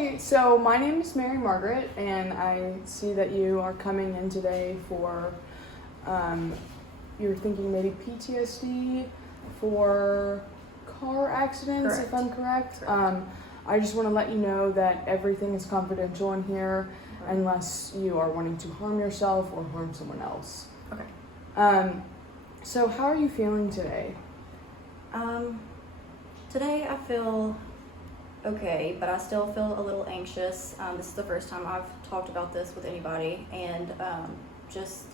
Hi, so my name is Mary Margaret, and I see that you are coming in today for, you're thinking maybe PTSD for car accidents, Correct. if I'm correct. Correct. I just want to let you know that everything is confidential in here unless you are wanting to harm yourself or harm someone else. Okay. So how are you feeling today? Today I feel okay, but I still feel a little anxious. This is the first time I've talked about this with anybody, and just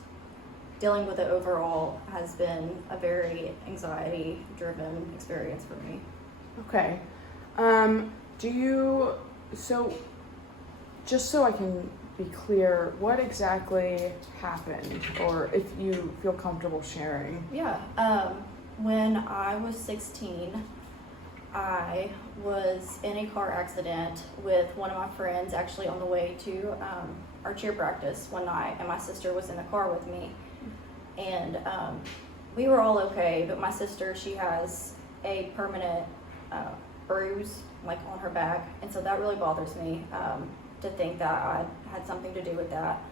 dealing with it overall has been a very anxiety-driven experience for me. Okay. Just so I can be clear, what exactly happened, or if you feel comfortable sharing? Yeah. When I was 16, I was in a car accident with one of my friends, actually on the way to our cheer practice one night, and my sister was in the car with me. And we were all okay, but my sister, she has a permanent bruise like on her back, and so that really bothers me to think that I had something to do with that.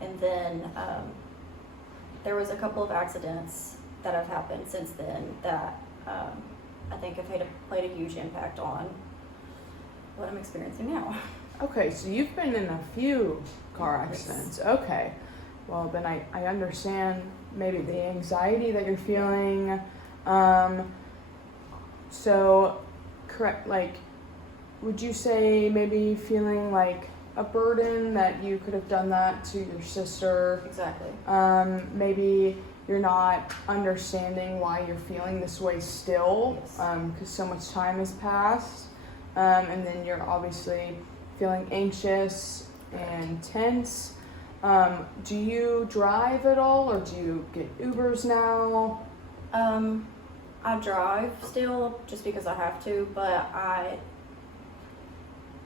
And then there was a couple of accidents that have happened since then that I think have played a huge impact on what I'm experiencing now. Okay, so you've been in a few car accidents. Okay. Well, then I understand maybe the anxiety that you're feeling. So, correct, like, would you say maybe feeling like a burden that you could have done that to your sister? Exactly. Maybe you're not understanding why you're feeling this way still, Yes. Because so much time has passed, and then you're obviously feeling anxious and tense. Do you drive at all, or do you get Ubers now? I drive still just because I have to, but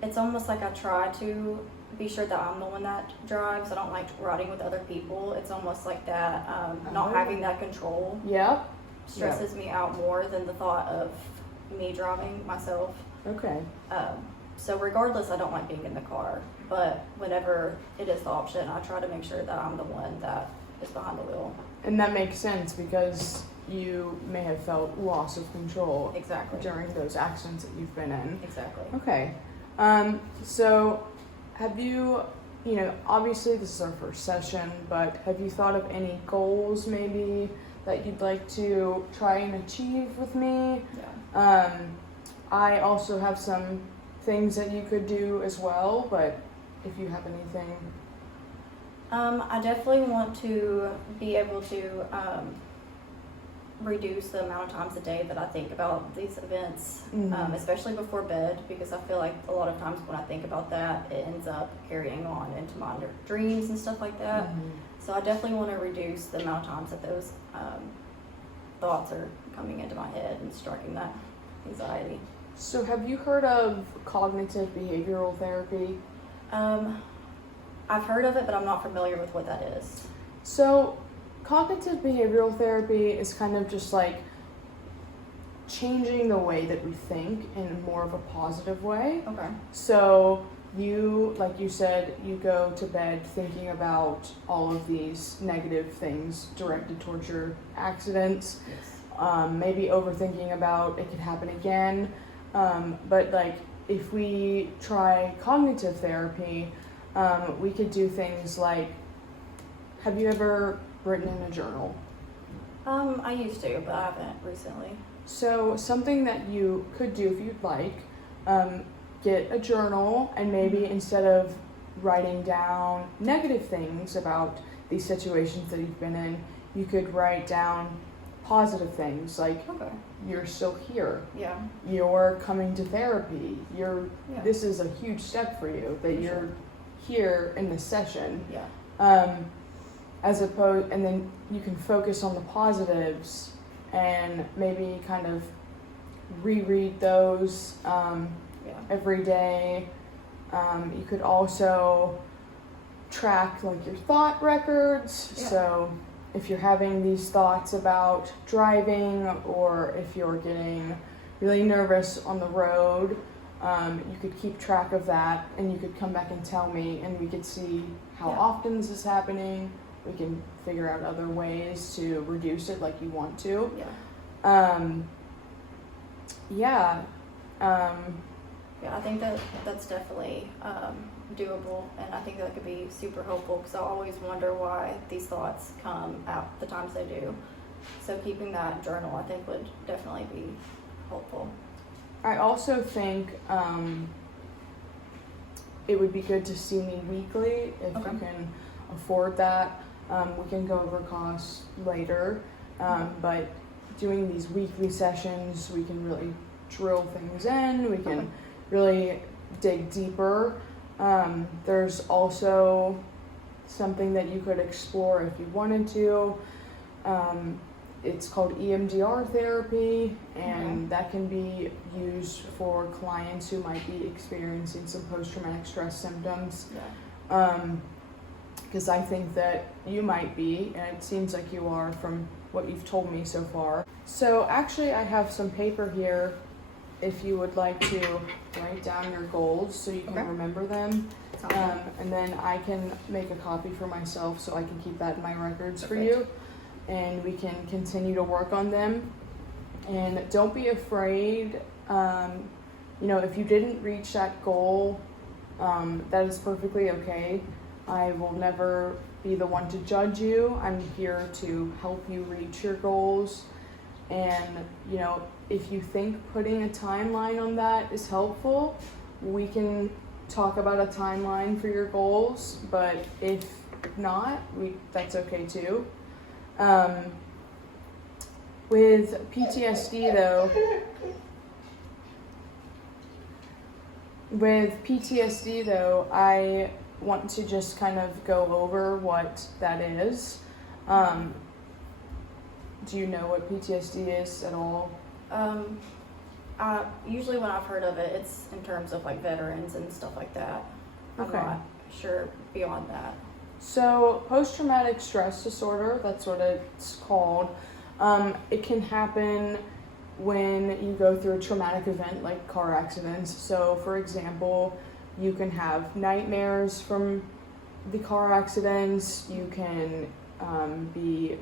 it's almost like I try to be sure that I'm the one that drives. I don't like riding with other people. It's almost like that, not having that control Yeah. stresses me out more than the thought of me driving myself. Okay. So regardless, I don't like being in the car, but whenever it is the option, I try to make sure that I'm the one that is behind the wheel. And that makes sense because you may have felt loss of control Exactly. during those accidents that you've been in. Exactly. Okay. So have you, obviously this is our first session, but have you thought of any goals maybe that you'd like to try and achieve with me? Yeah. I also have some things that you could do as well, but if you have anything. I definitely want to be able to reduce the amount of times a day that I think about these events, especially before bed, because I feel like a lot of times when I think about that, it ends up carrying on into my dreams and stuff like that. So I definitely want to reduce the amount of times that those thoughts are coming into my head and striking that anxiety. So have you heard of cognitive behavioral therapy? I've heard of it, but I'm not familiar with what that is. So cognitive behavioral therapy is kind of just like changing the way that we think in more of a positive way. Okay. So you, like you said, you go to bed thinking about all of these negative things directed towards your accidents. Yes. Maybe overthinking about it could happen again. But like if we try cognitive therapy, we could do things like, have you ever written in a journal? I used to, but I haven't recently. So something that you could do if you'd like, get a journal and maybe instead of writing down negative things about these situations that you've been in, you could write down positive things like Okay. you're still here, Yeah. you're coming to therapy, Yeah. this is a huge step for you that For you're sure. here in this session. Yeah. And then you can focus on the positives and maybe kind of reread those Yeah. every day. You could also track like your thought records. Yeah. So if you're having these thoughts about driving or if you're getting really nervous on the road, You could keep track of that, and you could come back and tell me, and we could see how Yeah. often this is happening. We can figure out other ways to reduce it like you want to. Yeah. Yeah. Yeah, I think that's definitely doable, and I think that could be super helpful because I always wonder why these thoughts come out the times they do. So keeping that journal, I think, would definitely be helpful. I also think it would be good to see me weekly if Okay. you can afford that. We can go over costs later, but doing these weekly sessions, we can really drill things in. We can Okay. really dig deeper. There's also something that you could explore if you wanted to. It's called EMDR therapy, and that can be used for clients who might be experiencing some post-traumatic stress symptoms. Yeah. Because I think that you might be, and it seems like you are from what you've told me so far. So actually I have some paper here if you would like to write down your goals so you can Okay. remember them. Sounds good. And then I can make a copy for myself so I can keep that in my records for Perfect. you. And we can continue to work on them. And don't be afraid. If you didn't reach that goal, that is perfectly okay. I will never be the one to judge you. I'm here to help you reach your goals. And, if you think putting a timeline on that is helpful, we can talk about a timeline for your goals. But if not, that's okay too. With PTSD though, I want to just kind of go over what that is. Do you know what PTSD is at all? Usually when I've heard of it, it's in terms of like veterans and stuff like that. Okay. I'm not sure beyond that. So, post-traumatic stress disorder, that's what it's called. It can happen when you go through a traumatic event like car accidents. So, for example, you can have nightmares from the car accidents. You can be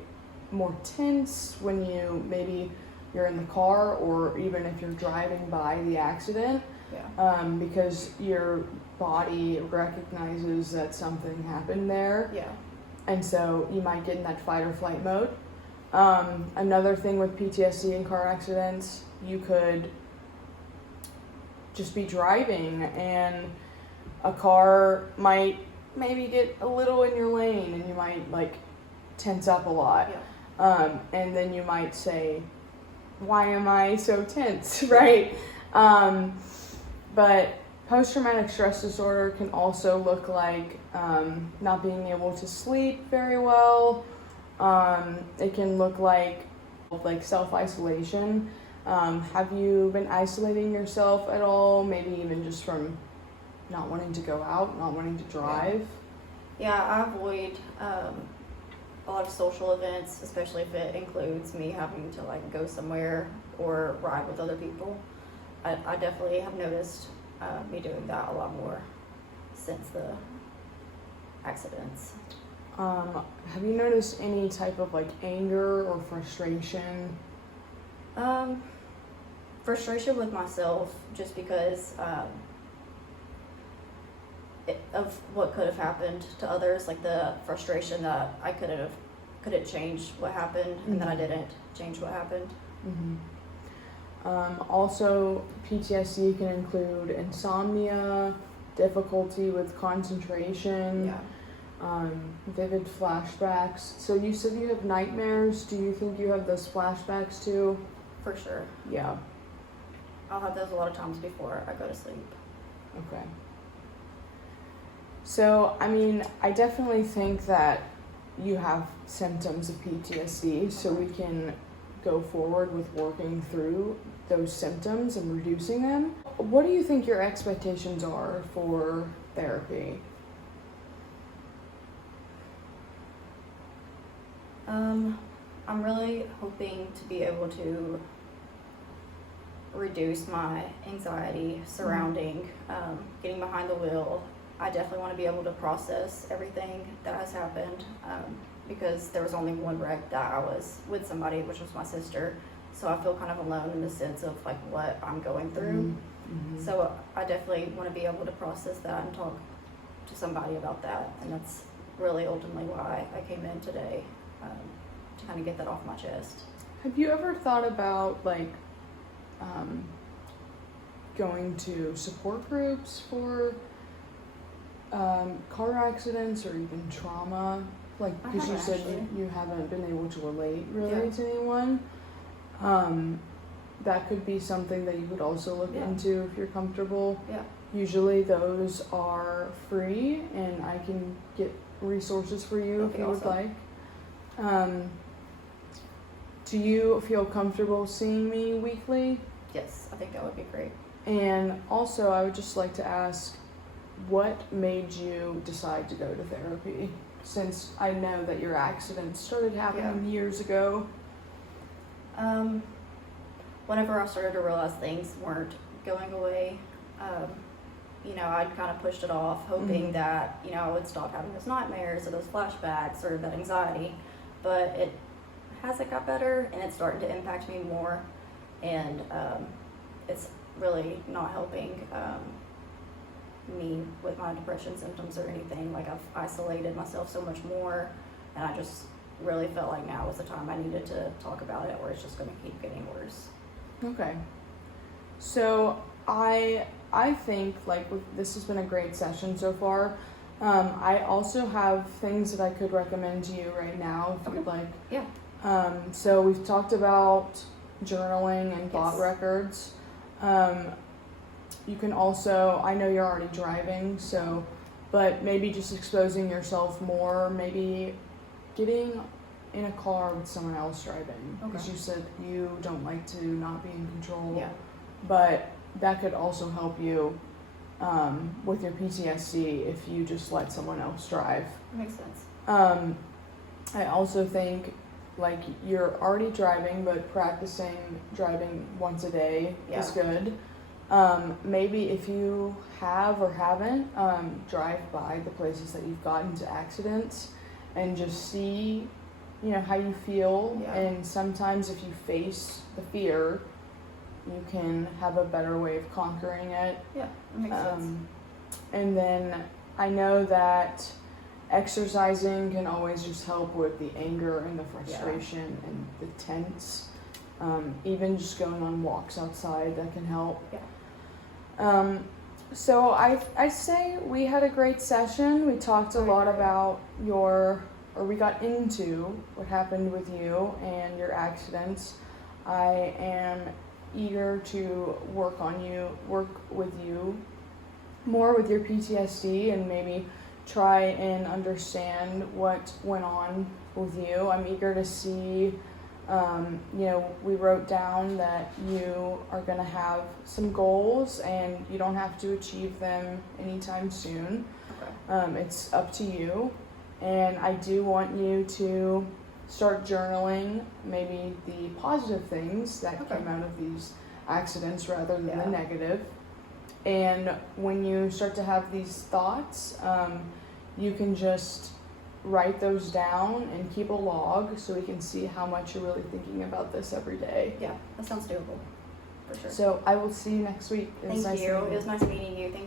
more tense when you're in the car, or even if you're driving by the accident. Yeah. Because your body recognizes that something happened there, Yeah. and so you might get in that fight or flight mode. Another thing with PTSD and car accidents, you could just be driving and a car might maybe get a little in your lane and you might like tense up a lot. Yeah. And then you might say, why am I so tense, right? But post-traumatic stress disorder can also look like not being able to sleep very well. It can look like self-isolation. Have you been isolating yourself at all? Maybe even just from not wanting to go out, not wanting to drive? Yeah, I avoid a lot of social events, especially if it includes me having to like go somewhere or ride with other people. I definitely have noticed me doing that a lot more since the accidents. Have you noticed any type of like anger or frustration? Frustration with myself, just because of what could have happened to others, like the frustration that I couldn't change what happened, and that I didn't change what happened. Mm-hmm. Also, PTSD can include insomnia, difficulty with concentration, Yeah. vivid flashbacks. So you said you have nightmares. Do you think you have those flashbacks too? For sure. Yeah. I'll have those a lot of times before I go to sleep. Okay. So, I definitely think that you have symptoms of PTSD, so we can go forward with working through those symptoms and reducing them. What do you think your expectations are for therapy? I'm really hoping to be able to reduce my anxiety surrounding getting behind the wheel. I definitely want to be able to process everything that has happened, because there was only one wreck that I was with somebody, which was my sister. So I feel kind of alone in the sense of like what I'm going through. Mm-hmm. So I definitely want to be able to process that and talk to somebody about that. And that's really ultimately why I came in today, to kind of get that off my chest. Have you ever thought about like going to support groups for car accidents or even trauma? Like, I because you haven't said actually. you haven't been able to relate really Yeah. to anyone. That could be something that you could also look Yeah. into if you're comfortable. Yeah. Usually those are free, and I can get resources for you if Okay, you would awesome. like. Do you feel comfortable seeing me weekly? Yes, I think that would be great. And also, I would just like to ask, what made you decide to go to therapy? Since I know that your accident started happening years ago. Whenever I started to realize things weren't going away, I'd kind of pushed it off, hoping Mhm. that, I would stop having those nightmares or those flashbacks or that anxiety. But it hasn't got better, and it's starting to impact me more. And it's really not helping me with my depression symptoms or anything. Like, I've isolated myself so much more, and I just really felt like now was the time I needed to talk about it, or it's just going to keep getting worse. Okay. So I think like this has been a great session so far. I also have things that I could recommend to you right now if you'd like. Yeah. So we've talked about journaling and thought Yes. records. You can also, I know you're already driving, but maybe just exposing yourself more, maybe getting in a car with someone else driving. Because Okay. you said you don't like to not be in control. Yeah. But that could also help you with your PTSD if you just let someone else drive. Makes sense. I also think like you're already driving, but practicing driving once a day is good. Maybe if you have or haven't, drive by the places that you've gotten into accidents and just see, how you feel. Yeah. And sometimes if you face the fear, you can have a better way of conquering it. Yeah, that makes sense. And then I know that exercising can always just help with the anger and the frustration and the tense. Even just going on walks outside, that can help. Yeah. So I say we had a great session. We talked a lot about we got into what happened with you and your accidents. I am eager to work with you more with your PTSD and maybe try and understand what went on with you. I'm eager to see, we wrote down that you are going to have some goals and you don't have to achieve them anytime soon. Okay. It's up to you. And I do want you to start journaling maybe the positive things that came out of these accidents rather than the negative. And when you start to have these thoughts, you can just write those down and keep a log so we can see how much you're really thinking about this every day. Yeah, that sounds doable, for sure. So I will see you next week. Thank you. It was nice meeting you. Thank